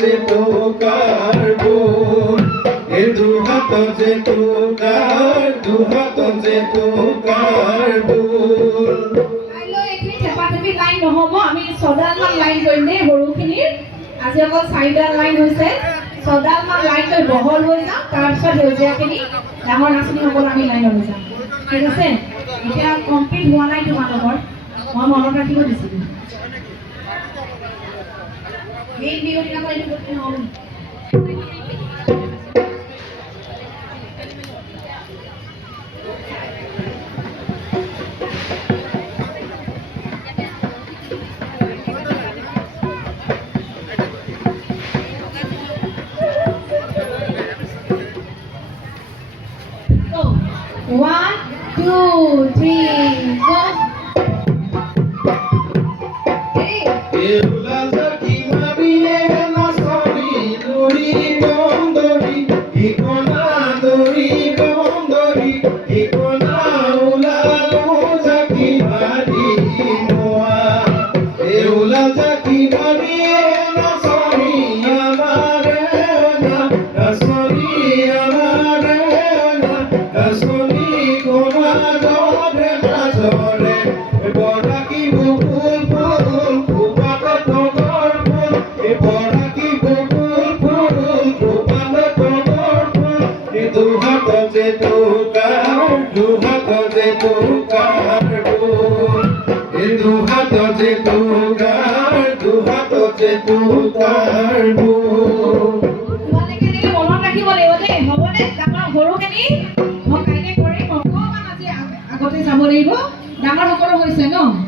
যে তোকাৰ বোন দুহাত যে তোকাৰ বোন লাইন নহ'ব আমি 6ডাল মান লাইন কৰিম দেই সৰুখিনিৰ আজি অকল 4ডাল লাইন হৈছে 6ডাল মান লাইন কৰি বহল হৈ যাম তাৰপিছত সেউজীয়াখিনি ডাঙৰ নাচনীসকল আমি লাইনলৈ যাম ঠিক আছে এতিয়া কমপ্লিট হোৱা নাই তোমালোকৰ মই মনত ৰাখিব দিছিলোঁ এই বিহুদিনাখন এইটো বস্তু নহ'ব One, two, three, go. ডাঙৰ সকলো হৈছে ন